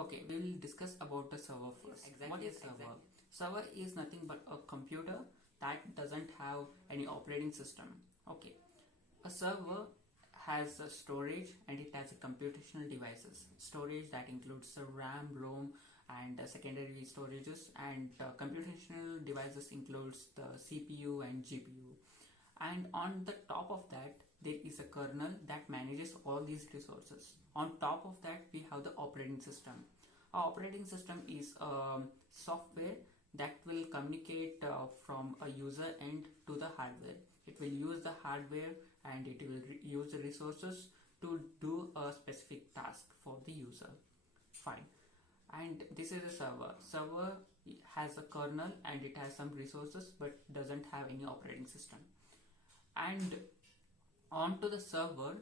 Okay, we will discuss about the server first. What is server? Server is nothing but a computer that doesn't have any operating system. Okay, a server has a storage and it has a computational devices. Storage that includes the RAM, ROM, and secondary storages, and computational devices includes the CPU and GPU. And on the top of that, there is a kernel that manages all these resources. On top of that, we have the operating system. Our operating system is software that will communicate from a user end to the hardware. It will use the hardware and it will use the resources to do a specific task for the user. Fine. And this is a server. Server has a kernel and it has some resources but doesn't have any operating system. And onto the server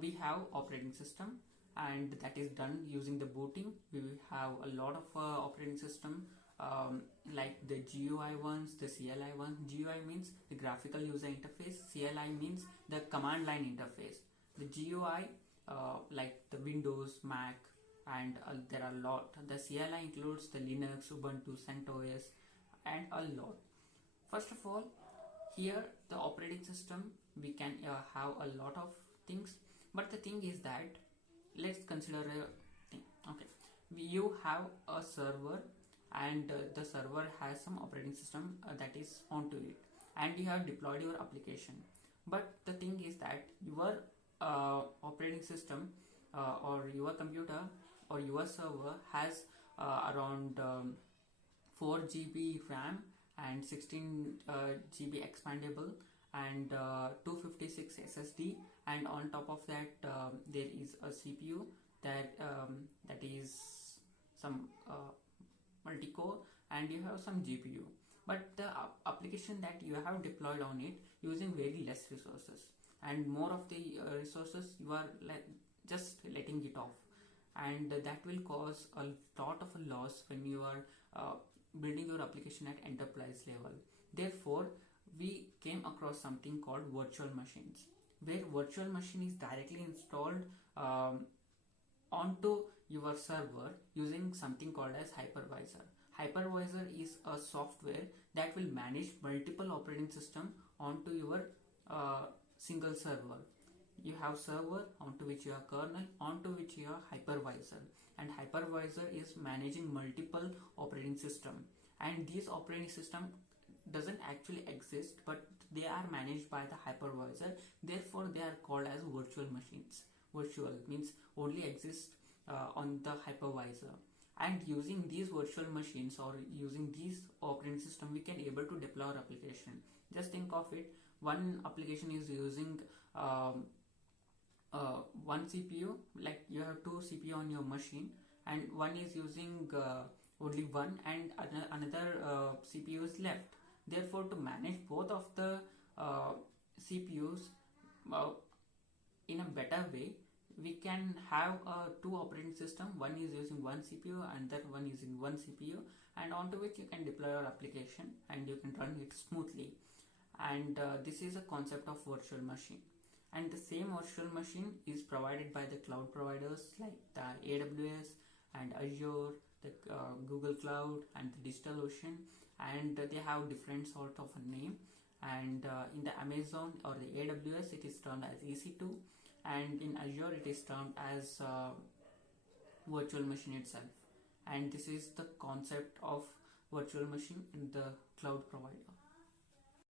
we have operating system, and that is done using the booting. We will have a lot of operating system like the GUI ones, the CLI ones. GUI means the graphical user interface. CLI means the command line interface. The GUI like the Windows, Mac, and there are a lot. The CLI includes the Linux, Ubuntu, CentOS, and a lot. First of all, here the operating system, we can have a lot of things, but the thing is that let's consider a thing. Okay, you have a server and the server has some operating system that is onto it, and you have deployed your application. But the thing is that your operating system or your computer or your server has around 4 GB RAM and 16 GB expandable and 256 SSD, and on top of that there is a CPU that is some multi-core, and you have some GPU. But the application that you have deployed on it using very less resources, and more of the resources you are just letting it off, and that will cause a lot of a loss when you are building your application at enterprise level. Therefore, we came across something called virtual machines, where virtual machine is directly installed onto your server using something called as hypervisor. Hypervisor is a software that will manage multiple operating system onto your single server. You have server onto which you have kernel, onto which you have hypervisor, and hypervisor is managing multiple operating system, and this operating system doesn't actually exist, but they are managed by the hypervisor. Therefore, they are called as virtual machines. Virtual means only exist on the hypervisor, and using these virtual machines or using these operating system, we can able to deploy our application. Just think of it, one application is using one CPU, like you have 2 CPU on your machine, and one is using only one, and another CPU is left. Therefore, to manage both of the CPUs in a better way, we can have 2 operating system. One is using one CPU and that one is using one CPU, and onto which you can deploy your application and you can run it smoothly. And this is a concept of virtual machine. And the same virtual machine is provided by the cloud providers like the AWS and Azure, the Google Cloud and the DigitalOcean, and they have different sort of a name. And in the Amazon or the AWS, it is termed as EC2, and in Azure it is termed as virtual machine itself. And this is the concept of virtual machine in the cloud provider.